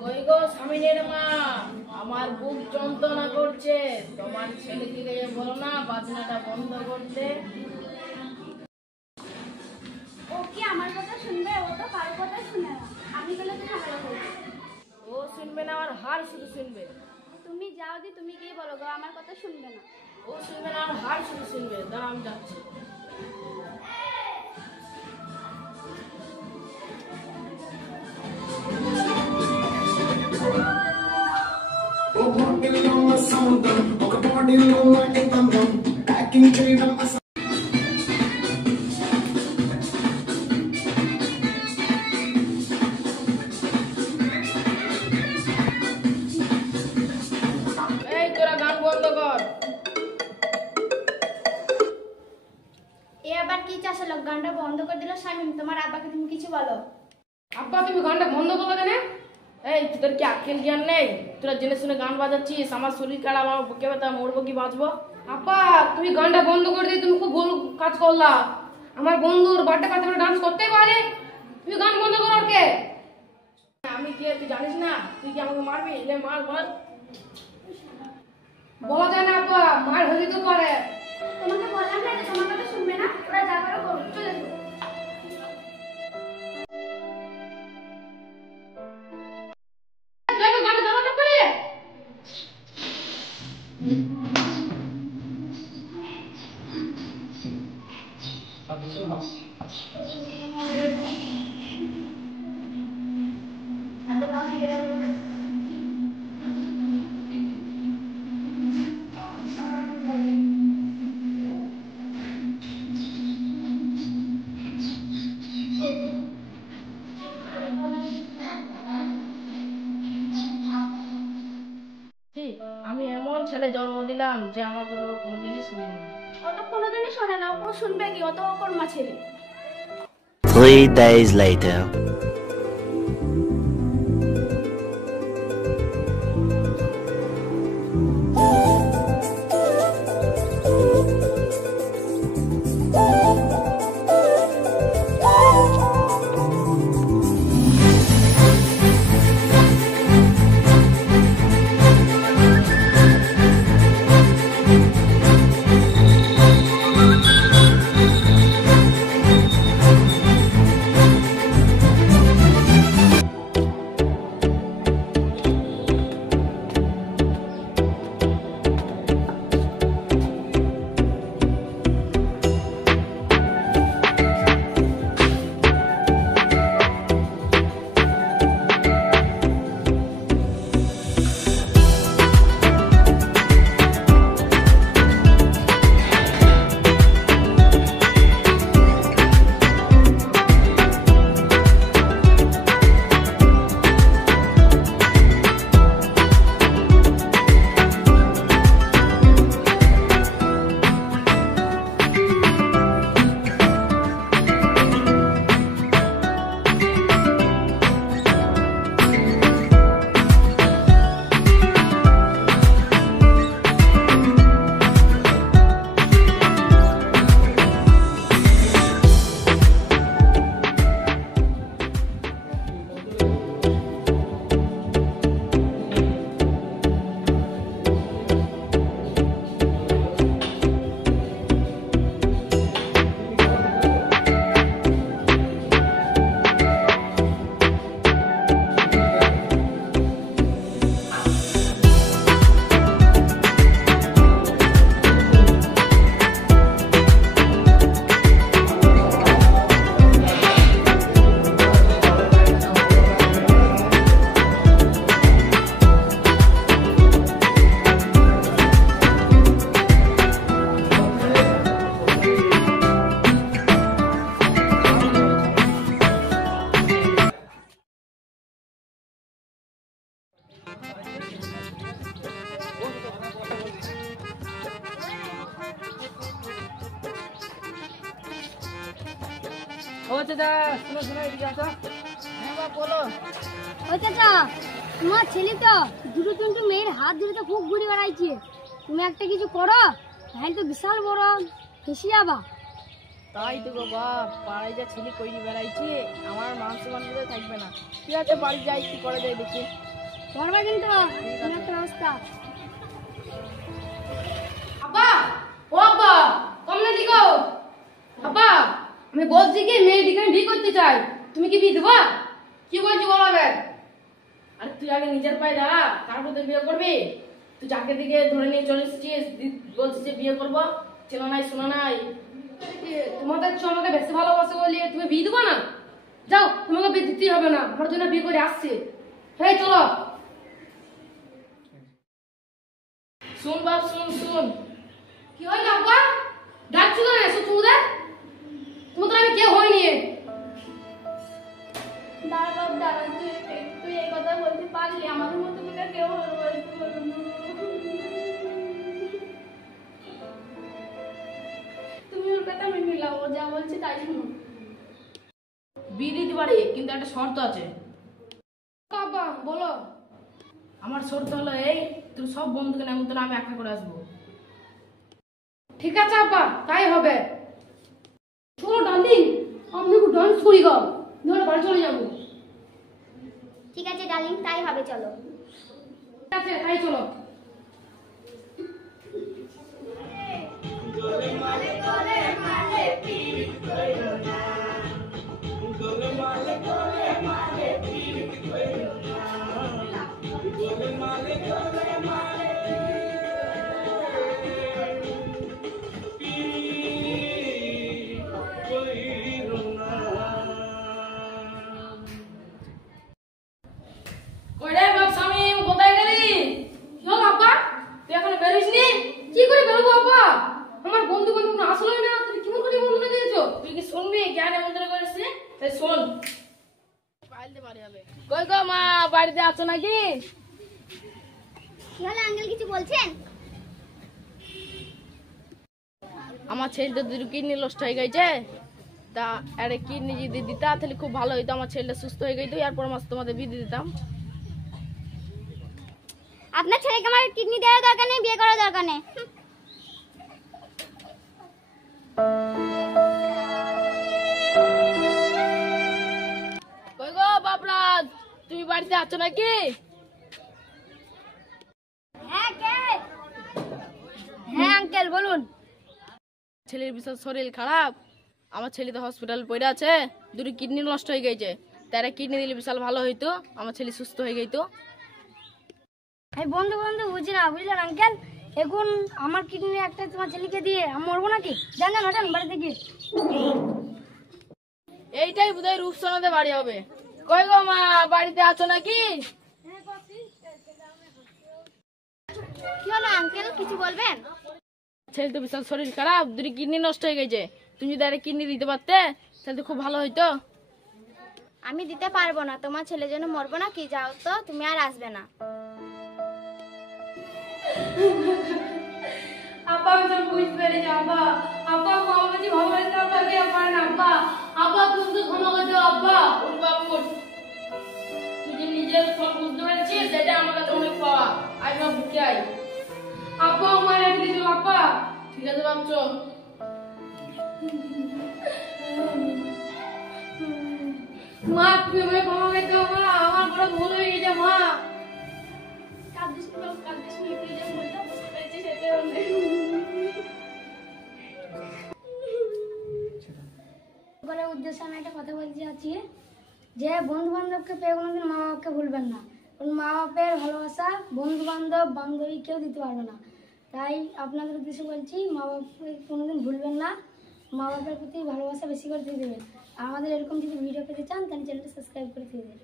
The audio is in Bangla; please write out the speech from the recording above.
কই গো স্বামীনের মা, আমার বুক যন্ত্রণা করছে, তোমার ছেলেকে গিয়ে বলো না বাজনাটা বন্ধ করতে। ও কি আমার কথা শুনবে? ও তো কারো কথা শুনে না। আমি গেলে তো ঝামেলা করবে। ও শুনবে না, আমার হাল শুধু শুনবে। তুমি যাও দি, তুমি গিয়ে বলো গো, আমার কথা শুনবে না। ও শুনবে না, আমার হাল শুধু শুনবে। দাঁড়া আমি যাচ্ছি। এই তোরা গান বন্ধ কর। এ আবার কি চাষালো? গানটা বন্ধ করে দিল শামিম। তোমার আব্বাকে তুমি কিছু বলো। আব্বা তুমি গানটা বন্ধ করবে কেন? এই তোদের কি আক্কেল জ্ঞান নেই? তোরা জেনে শুনে গান বাজাচ্ছিস, আমার শরীর খারাপ, আমার বুকে ব্যথা, মরবো কি বাঁচবো? আপা তুমি গানটা বন্ধ করে দিয়ে তুমি খুব ভুল কাজ করলা। আমার বন্ধুর বার্থডে পার্টি ডান্স করতেই পারে, তুমি গান বন্ধ করো ওর কে? আমি কি তুই জানিস না? তুই কি আমাকে মারবি? লে মার মার। বলা যায় না আপা, মার হয়ে যেতে পারে। তোমাকে বললাম না যে তোমার কথা শুনবে না। ওরা যা করে করো, চলে যাও। গানটা চালাতে পারে। আমি এমন ছেলে জন্ম দিলাম যে আমার কোনো জিনিস শুনি না। ও তো কোনোদিনই শোনে না। ও শুনবে কি? ও তো অকর্মা ছেলে। 3 days later. ও চাচা শুনো শুনো এদিকে আসো। হ্যাঁ বাবা বলো। ও চাচা, তোমার ছেলে তো দুটো তিনটে মেয়ের হাত ধরে তো খুব ঘুরে বেড়াইছে। তুমি একটা কিছু করো, তাহলে তো বিশাল বড় ফেসে যাবা। তাই তো গো বাপ, পাড়ায় যা ছেলে কইরি বেড়াইছি, আমার মান সম্মান বোধহয় থাকবে না। ঠিক আছে, বাড়ি যাই, কি করা যায় দেখি। পড়বা কিন্তু একটা ব্যবস্থা। আব্বা, ও আব্বা, কমলা দিগো। আব্বা, আমি বলছি কি মেয়েটিকে আমি বিয়ে করতে চাই, তুমি কি বিয়ে দেবা? কি বলছি বলো আগে। আরে তুই আগে নিজের পায়ে দাঁড়া, তারপর তুই বিয়ে করবি। তুই যাকে দিকে ধরে নিয়ে চলে এসেছিস, বলছিস যে বিয়ে করবো, চেনা নাই শোনা নাই। তোমাদের ছ আমাকে বেশি ভালোবাসে বলি তুমি বিয়ে দেবো না? যাও, তোমাকে বিয়ে দিতেই হবে না, আমার জন্য বিয়ে করে আসছে। হ্যাঁ চলো। শুন বাপ, শুন শুন। কি হইল আব্বা? ডাকছো কেন এসো তোমাদের? তোমাদের আমি কে হইনি। দাঁড়া বাপ দাঁড়া, তুই এই কথা বলতে পারলি, আমাদের মতো তোকে কেউ বলতে পারবে না। তুমি ওর কথা মেনে নাও, ও যা বলছে তাই শুনো। বিয়ে দিতে পারি, কিন্তু একটা শর্ত আছে। আব্বা বলো। আমার শর্ত হলো এই, তুই সব বন্ধুকে নেমন্তন্ন, আমি একা করে আসবো। ঠিক আছে আব্বা, তাই হবে। চলো ডার্লিং, আমি একটু ডান্স করি গো, ধরে বাড়ি চলে যাবো। ঠিক আছে ডার্লিং, তাই হবে, চলো। ঠিক আছে, তাই চলো। কই রে বাপ স্বামী, কোথায় গেলি? কি হলো আব্বা? তুই এখনো বেরিসনি? কি করে বেরোবো আব্বা? আমার বন্ধু বান্ধব আসলোই না, তুমি কেমন করে বন্ধু দিয়েছো? তুই কি শুনবি কেন নেমন্তন্ন করেছি? তাই শোন। পাইলতে বাড়ি হবে। কই গো মা, বাড়িতে আছো নাকি? কি হলো আঙ্কেল, কিছু বলছেন? আমার ছেলেটা দুটো কিডনি নষ্ট হয়ে গেছে, তা আরে কিডনি যদি দিতা তাহলে খুব ভালো হইতো, আমার ছেলেটা সুস্থ হয়ে গেতো, এরপর মাস তোমাদের বিয়ে দিয়ে দিতাম। আপনার ছেলেকে আমার কিডনি দেওয়ার দরকার নেই, বিয়ে করার দরকার নেই। কই গো বাপরাজ, তুমি বাড়িতে আছো নাকি? হ্যাঁ কে? হ্যাঁ আঙ্কেল বলুন। ছেলের বিশাল শরীর খারাপ, আমার ছেলে তো হসপিটাল পড়ে আছে, দুটো কিডনি নষ্ট হয়ে গেছে, তারা কিডনি দিলে বিশাল ভালো হইতো, আমার ছেলে সুস্থ হয়ে গেতো। আমি বন্ধু বন্ধু বুঝি না, বুঝলেন আঙ্কেল? এখন আমার কিডনি একটা তোমার ছেলেকে দিয়ে আমি মরবো নাকি? জান জান হাঁটান বাড়িতে গিয়ে। এইটাই বোধহয় রূপসোনাতে বাড়ি হবে। কই গো মা, বাড়িতে আছো নাকি? কি হলো আঙ্কেল, কিছু বলবেন? ছেলে তো বিশাল শরীর খারাপ, দুটো কিডনি নষ্ট হয়ে গেছে, তুমি যদি আরে কিডনি দিতে পারতে তাহলে তো খুব ভালো হইতো। আমি দিতে পারবো না, তোমার ছেলের জন্য মরবো না কি? যাও তো, তুমি আর আসবে না। আব্বা আমি সব বুঝতে পেরেছি আব্বা। আব্বা আমার যে ভালোবাসতে আপনাকে পারে না আব্বা। আব্বা তুমি তো ধন্যবাদ দাও আব্বা। ওর বাবু, তুই যে নিজের সব বুঝতে পেরেছিস, সেটা আমার কাছে অনেক পাওয়া। আই মা বুকে আই। আব্বা আমার রেখে দিয়েছো আব্বা। ঠিক আছে বাপ, চল। মা তুমি আমাকে ক্ষমা করে দাও মা, আমার বড় ভুল হয়ে গেছে মা। কাঁদিস না, কাঁদিস না, তুই যে ভুলটা বুঝতে পেরেছিস সেটা অনেক। বলে উদ্দেশ্যে আমি একটা কথা বলতে চাচ্ছি, যে বন্ধু বান্ধবকে পেয়ে কোনোদিন মা বাবাকে ভুলবেন না, কারণ মা বাপের ভালোবাসা বন্ধু বান্ধব বান্ধবী কেউ দিতে পারবে না। তাই আপনাদের উদ্দেশ্যে বলছি, মা বাবাকে কোনোদিন ভুলবেন না, মা বাবার প্রতি ভালোবাসা বেশি করে দিয়ে দেবেন। আর আমাদের এরকম যদি ভিডিও পেতে চান তাহলে চ্যানেলটা সাবস্ক্রাইব করে দিয়ে দেবেন।